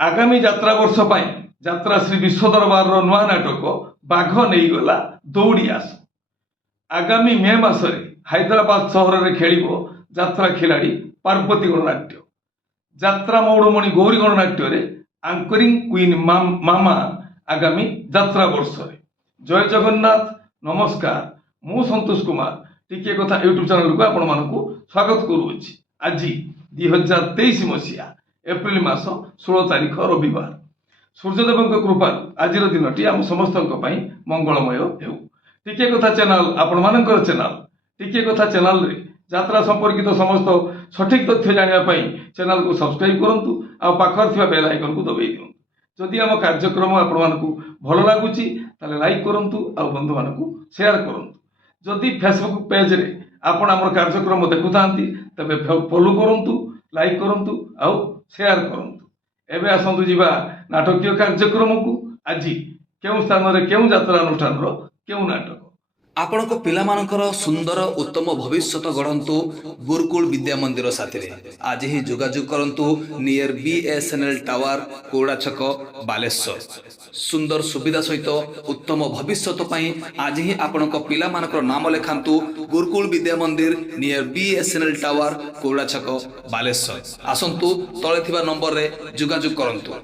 आगामी यात्रा वर्ष यात्रा श्री विश्व दरबार नुआ नाटक बाघ नहीं गला दौड़ी आस आगामी मे मासरे हैदराबाद सहर में खेल यात्रा खिलाड़ी पार्वती गणनाट्य यात्रा मौड़मणि गौरी गणनाट्य आंकरिंग क्वीन मामा आगामी यात्रा वर्ष जय जगन्नाथ नमस्कार मु संतोष कुमार टिके कथा यूट्यूब चैनल को आपण मानकु स्वागत करूछि। आज 2023 मसीहा एप्रिल मास 16 तारीख रविवार सूर्यदेव कृपा आज दिनटी आम समस्त मंगलमय हो। टिके कथा चैनल आपण मानकर चैनल टिके कथा चैनल रे यात्रा संपर्कित समस्त सठिक तथ्य जानापी चैनल को सब्सक्राइब करूँ आ पाखर थी बेल आइकन को दबाई दिखाँ। जदि आम कार्यक्रम आपण मानकु भल लगुच लाइक करूँ आ बंधु मानकु शेयर करूँ। जदि फेसबुक पेज रे आपण आम कार्यक्रम देखुता तेरे फॉलो करूँ लाइक करूँ आ शेयर करूँ। एबे आसतु जीवा नाटकीय कार्यक्रम को आज केउं स्थान रे केउं यात्रा अनुष्ठान रो केउं नाटक आपणक पिलामानकर सुंदर उत्तम भविष्यत गढ़ंतु गुरुकुल विद्या मंदिर साथी आज ही जोगाजोग करंतु नियर BSNL टावर कोड़ा छक बालेश्वर सुंदर सुविधा सहित उत्तम भविष्यत पई आज ही आपणक पिलामानकर नाम लेखांतु गुरुकुल विद्या मंदिर नियर BSNL टावर कोड़ा छक बालेश्वर आसंतु तळे थिबा नंबर रे जोगाजोग करंतु।